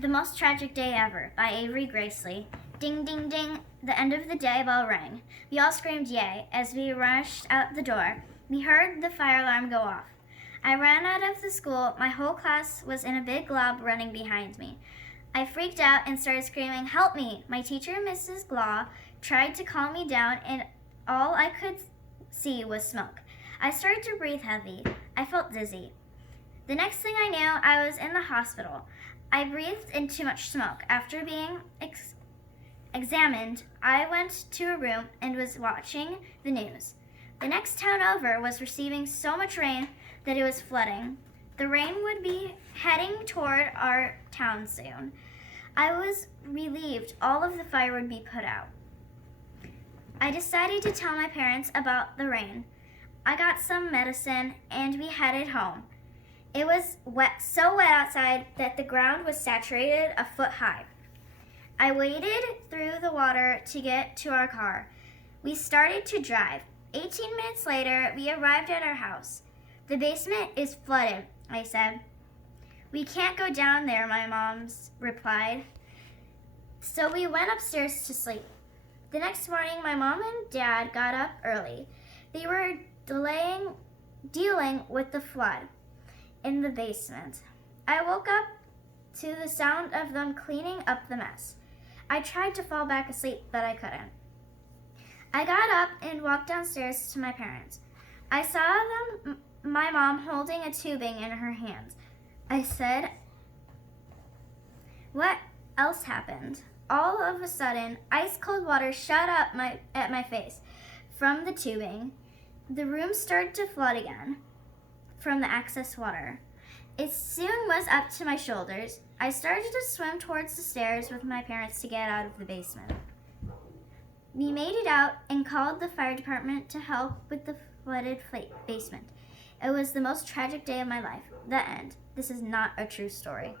The Most Tragic Day Ever by Avery Gracely. Ding, ding, ding. The end of the day bell rang. We all screamed yay as we rushed out the door. We heard the fire alarm go off. I ran out of the school. My whole class was in a big glob running behind me. I freaked out and started screaming, "Help me!" My teacher, Mrs. Glaw, tried to calm me down, and all I could see was smoke. I started to breathe heavy. I felt dizzy. The next thing I knew, I was in the hospital. I breathed in too much smoke. After being examined, I went to a room and was watching the news. The next town over was receiving so much rain that it was flooding. The rain would be heading toward our town soon. I was relieved all of the fire would be put out. I decided to tell my parents about the rain. I got some medicine and we headed home. It was so wet outside that the ground was saturated a foot high. I waded through the water to get to our car. We started to drive. 18 minutes later, we arrived at our house. "The basement is flooded," I said. "We can't go down there," my mom replied. So we went upstairs to sleep. The next morning, my mom and dad got up early. They were dealing with the flood in the basement. I woke up to the sound of them cleaning up the mess. I tried to fall back asleep, but I couldn't. I got up and walked downstairs to my parents. I saw my mom holding a tubing in her hands. I said, "What else happened?" All of a sudden, ice-cold water shot up at my face from the tubing. The room started to flood again from the excess water. It soon was up to my shoulders. I started to swim towards the stairs with my parents to get out of the basement. We made it out and called the fire department to help with the flooded basement. It was the most tragic day of my life. The end. This is not a true story.